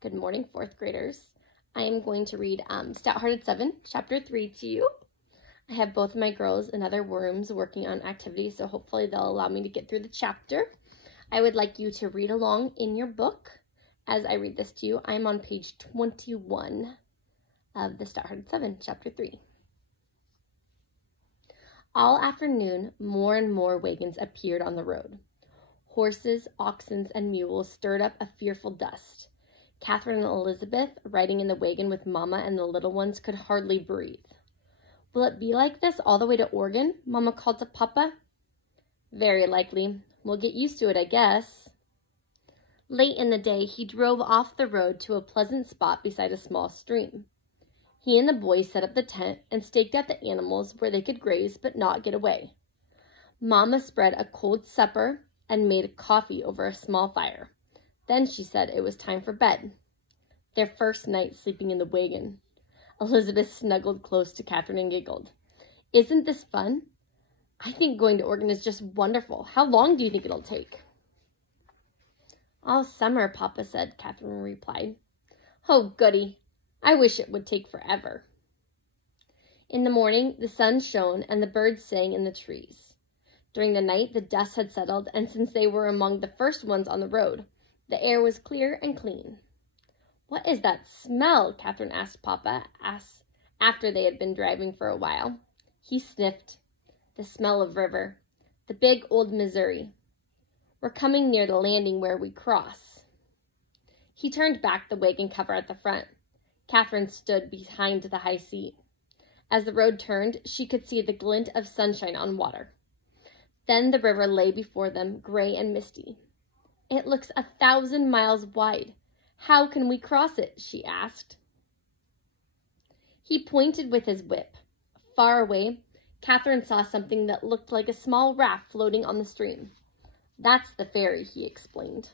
Good morning, fourth graders. I am going to read Stout-Hearted 7, Chapter 3 to you. I have both of my girls in other rooms working on activities, so hopefully they'll allow me to get through the chapter. I would like you to read along in your book as I read this to you. I'm on page 21 of the Stout-Hearted 7, Chapter 3. All afternoon, more and more wagons appeared on the road. Horses, oxen, and mules stirred up a fearful dust. Catherine and Elizabeth, riding in the wagon with Mama and the little ones, could hardly breathe. "Will it be like this all the way to Oregon?" Mama called to Papa. "Very likely. We'll get used to it, I guess." Late in the day, he drove off the road to a pleasant spot beside a small stream. He and the boys set up the tent and staked out the animals where they could graze but not get away. Mama spread a cold supper and made coffee over a small fire. Then she said it was time for bed. Their first night sleeping in the wagon. Elizabeth snuggled close to Catherine and giggled. "Isn't this fun? I think going to Oregon is just wonderful. How long do you think it'll take?" "All summer," Papa said, Catherine replied. "Oh, goody. I wish it would take forever." In the morning, the sun shone and the birds sang in the trees. During the night, the dust had settled, and since they were among the first ones on the road, the air was clear and clean. "What is that smell?" Catherine asked Papa after they had been driving for a while. He sniffed. "The smell of river. The big old Missouri. We're coming near the landing where we cross." He turned back the wagon cover at the front. Catherine stood behind the high seat. As the road turned, she could see the glint of sunshine on water. Then the river lay before them, gray and misty. "It looks 1,000 miles wide. How can we cross it?" she asked. He pointed with his whip. Far away, Catherine saw something that looked like a small raft floating on the stream. "That's the ferry," he explained.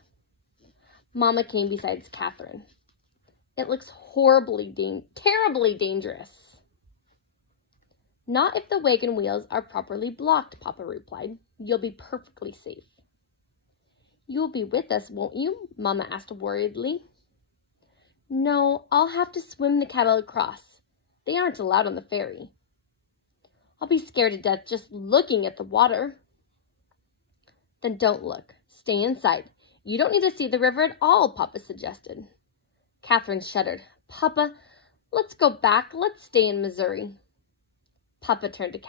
Mama came beside Catherine. "It looks terribly dangerous." "Not if the wagon wheels are properly blocked," Papa replied. "You'll be perfectly safe." "You'll be with us, won't you?" Mama asked worriedly. "No, I'll have to swim the cattle across. They aren't allowed on the ferry." "I'll be scared to death just looking at the water." "Then don't look. Stay inside. You don't need to see the river at all," Papa suggested. Catherine shuddered. "Papa, let's go back. Let's stay in Missouri." Papa turned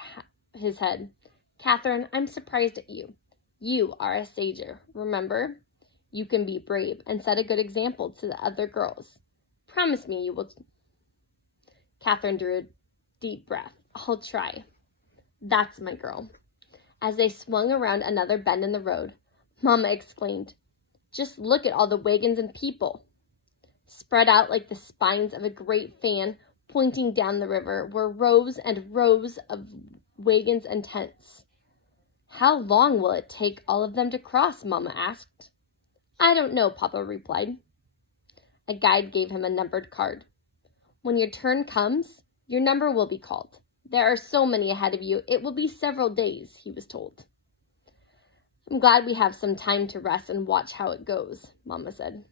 his head. "Catherine, I'm surprised at you. You are a sager, remember? You can be brave and set a good example to the other girls. Promise me you will." Catherine drew a deep breath. "I'll try. That's my girl." As they swung around another bend in the road, Mama exclaimed, "Just look at all the wagons and people." Spread out like the spines of a great fan pointing down the river were rows and rows of wagons and tents. "How long will it take all of them to cross?" Mama asked. "I don't know," Papa replied. A guide gave him a numbered card. "When your turn comes, your number will be called. There are so many ahead of you, it will be several days," he was told. "I'm glad we have some time to rest and watch how it goes," Mama said.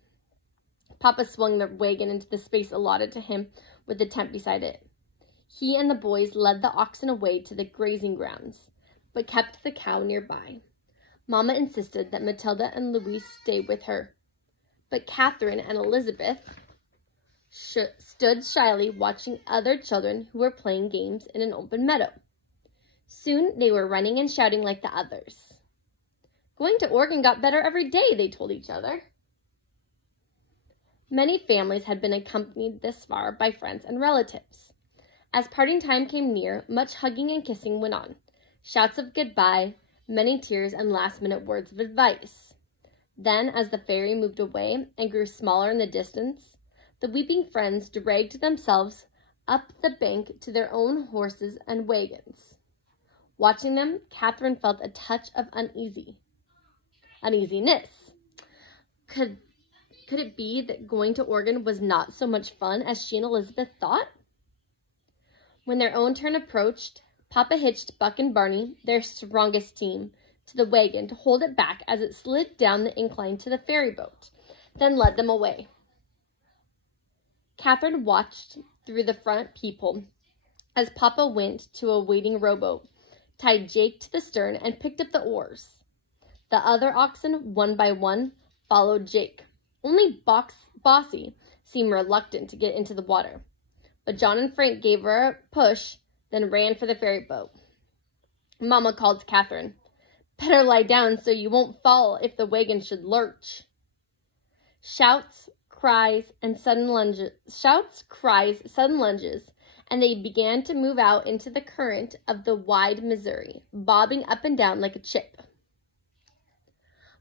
Papa swung the wagon into the space allotted to him with the tent beside it. He and the boys led the oxen away to the grazing grounds, but kept the cow nearby. Mama insisted that Matilda and Louise stay with her, but Catherine and Elizabeth stood shyly watching other children who were playing games in an open meadow. Soon they were running and shouting like the others. "Going to Oregon got better every day," they told each other. Many families had been accompanied this far by friends and relatives. As parting time came near, much hugging and kissing went on. Shouts of goodbye, many tears, and last-minute words of advice. Then, as the ferry moved away and grew smaller in the distance, the weeping friends dragged themselves up the bank to their own horses and wagons. Watching them, Catherine felt a touch of uneasiness. Could it be that going to Oregon was not so much fun as she and Elizabeth thought? When their own turn approached, Papa hitched Buck and Barney, their strongest team, to the wagon to hold it back as it slid down the incline to the ferry boat, then led them away. Catherine watched through the front peephole as Papa went to a waiting rowboat, tied Jake to the stern, and picked up the oars. The other oxen, one by one, followed Jake. Only Bossy seemed reluctant to get into the water, but John and Frank gave her a push, then ran for the ferry boat. Mama called to Catherine, "Better lie down so you won't fall if the wagon should lurch." Shouts, cries, sudden lunges, and they began to move out into the current of the wide Missouri, bobbing up and down like a chip.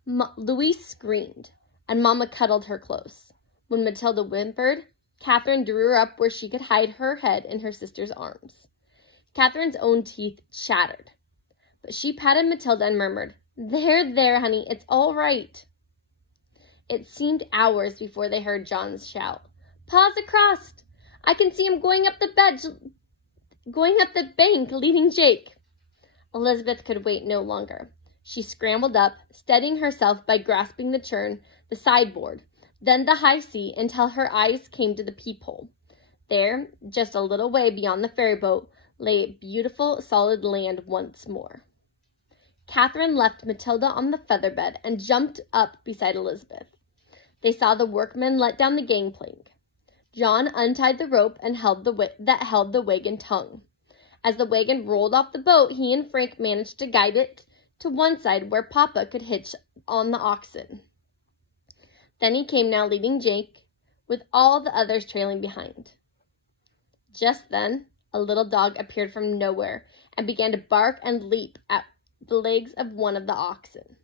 Louise screamed, and Mama cuddled her close. When Matilda whimpered, Catherine drew her up where she could hide her head in her sister's arms. Catherine's own teeth chattered, but she patted Matilda and murmured, There, honey, it's all right." It seemed hours before they heard John's shout, "Pa's across! I can see him going up the bank, leading Jake." Elizabeth could wait no longer. She scrambled up, steadying herself by grasping the churn, the sideboard, then the high seat until her eyes came to the peephole. There, just a little way beyond the ferry boat, lay beautiful, solid land once more. Catherine left Matilda on the feather bed and jumped up beside Elizabeth. They saw the workmen let down the gangplank. John untied the rope and held that held the wagon tongue. As the wagon rolled off the boat, he and Frank managed to guide it to one side where Papa could hitch on the oxen. Then he came now leading Jake, with all the others trailing behind. Just then, a little dog appeared from nowhere and began to bark and leap at the legs of one of the oxen.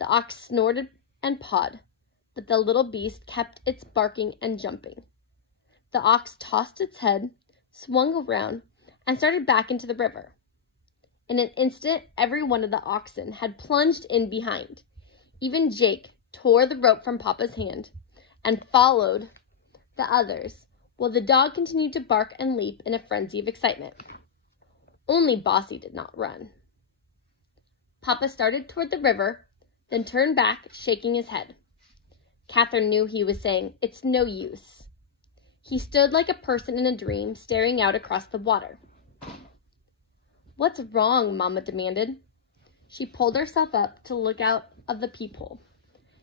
The ox snorted and pawed, but the little beast kept its barking and jumping. The ox tossed its head, swung around, and started back into the river. In an instant, every one of the oxen had plunged in behind. Even Jake tore the rope from Papa's hand and followed the others, while the dog continued to bark and leap in a frenzy of excitement. Only Bossy did not run. Papa started toward the river, then turned back, shaking his head. Catherine knew he was saying, "It's no use." He stood like a person in a dream, staring out across the water. "What's wrong?" Mama demanded. She pulled herself up to look out of the peephole.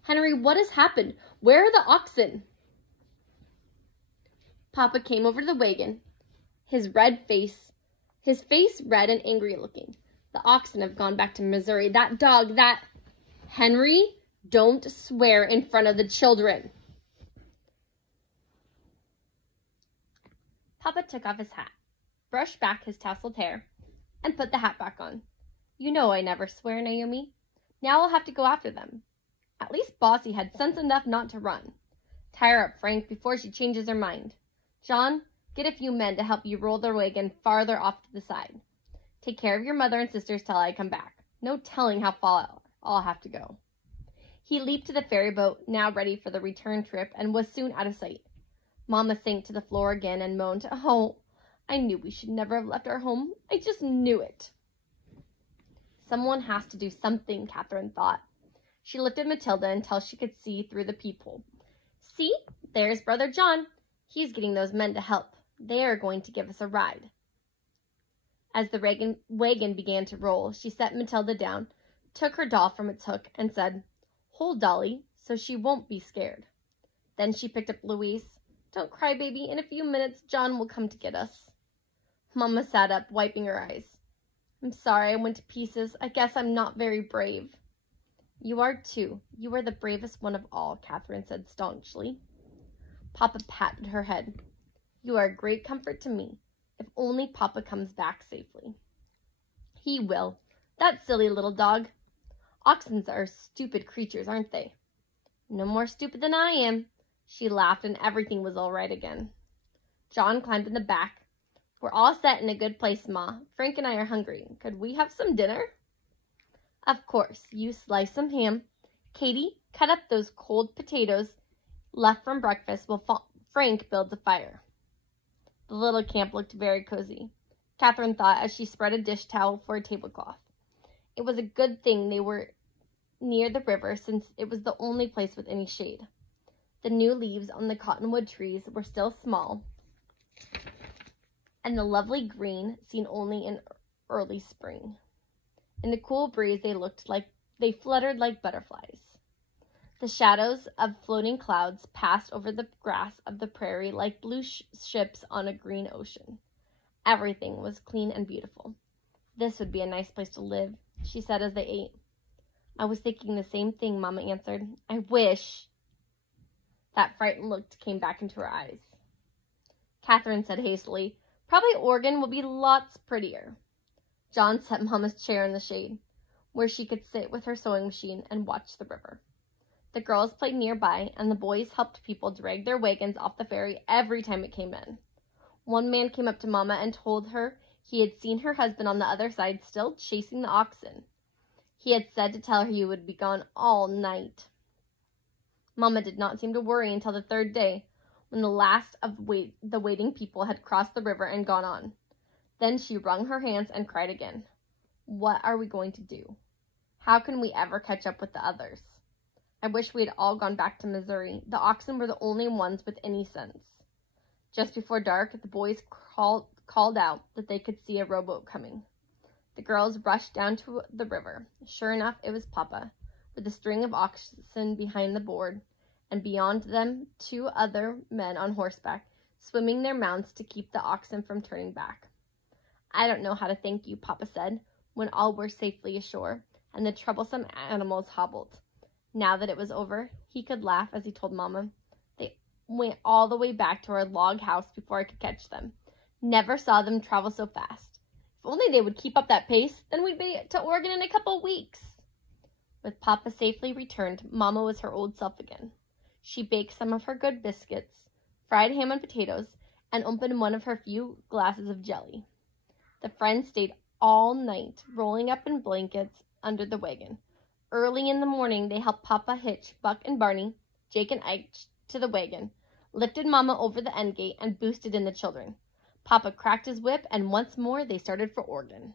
"Henry, what has happened? Where are the oxen?" Papa came over to the wagon, his face red and angry looking. "The oxen have gone back to Missouri. That dog, that—" "Henry, don't swear in front of the children." Papa took off his hat, brushed back his tousled hair, and put the hat back on. "You know I never swear, Naomi. Now I'll have to go after them. At least Bossy had sense enough not to run. Tie her up, Frank, before she changes her mind. John, get a few men to help you roll their wagon farther off to the side. Take care of your mother and sisters till I come back. No telling how far I'll have to go." He leaped to the ferry boat, now ready for the return trip, and was soon out of sight. Mama sank to the floor again and moaned, "Oh, I knew we should never have left our home. I just knew it." Someone has to do something, Catherine thought. She lifted Matilda until she could see through the peephole. "See, there's Brother John. He's getting those men to help. They are going to give us a ride." As the wagon began to roll, she set Matilda down, took her doll from its hook, and said, "Hold Dolly, so she won't be scared." Then she picked up Louise. "Don't cry, baby. In a few minutes, John will come to get us." Mama sat up, wiping her eyes. "I'm sorry I went to pieces. I guess I'm not very brave." "You are too. You are the bravest one of all," Catherine said staunchly. Papa patted her head. "You are a great comfort to me. If only Papa comes back safely." "He will. That silly little dog. Oxen are stupid creatures, aren't they?" "No more stupid than I am." She laughed, and everything was all right again. John climbed in the back. "We're all set in a good place, Ma. Frank and I are hungry. Could we have some dinner?" "Of course. You slice some ham. Katie, cut up those cold potatoes left from breakfast while Frank builds a fire." The little camp looked very cozy, Catherine thought as she spread a dish towel for a tablecloth. It was a good thing they were near the river, since it was the only place with any shade. The new leaves on the cottonwood trees were still small, and the lovely green seen only in early spring. In the cool breeze, they fluttered like butterflies. The shadows of floating clouds passed over the grass of the prairie like blue ships on a green ocean. Everything was clean and beautiful. This would be a nice place to live, she said as they ate. I was thinking the same thing, Mama answered. I wish. That frightened look came back into her eyes. Catherine said hastily, Probably Oregon will be lots prettier. John set Mama's chair in the shade, where she could sit with her sewing machine and watch the river. The girls played nearby, and the boys helped people drag their wagons off the ferry every time it came in. One man came up to Mama and told her he had seen her husband on the other side still chasing the oxen. He had said to tell her he would be gone all night. Mama did not seem to worry until the third day, when the last of the waiting people had crossed the river and gone on. Then she wrung her hands and cried again. What are we going to do? How can we ever catch up with the others? I wish we had all gone back to Missouri. The oxen were the only ones with any sense. Just before dark, the boys called out that they could see a rowboat coming. The girls rushed down to the river. Sure enough, it was Papa, with a string of oxen behind the board, and beyond them 2 other men on horseback, swimming their mounts to keep the oxen from turning back. I don't know how to thank you, Papa said, when all were safely ashore, and the troublesome animals hobbled. Now that it was over, he could laugh as he told Mama. They went all the way back to our log house before I could catch them. Never saw them travel so fast. If only they would keep up that pace, then we'd be to Oregon in a couple of weeks. With Papa safely returned, Mama was her old self again. She baked some of her good biscuits, fried ham and potatoes, and opened one of her few glasses of jelly. The friends stayed all night, rolling up in blankets under the wagon. Early in the morning, they helped Papa hitch Buck and Barney, Jake and Ike to the wagon, lifted Mama over the end gate, and boosted in the children. Papa cracked his whip, and once more they started for Oregon.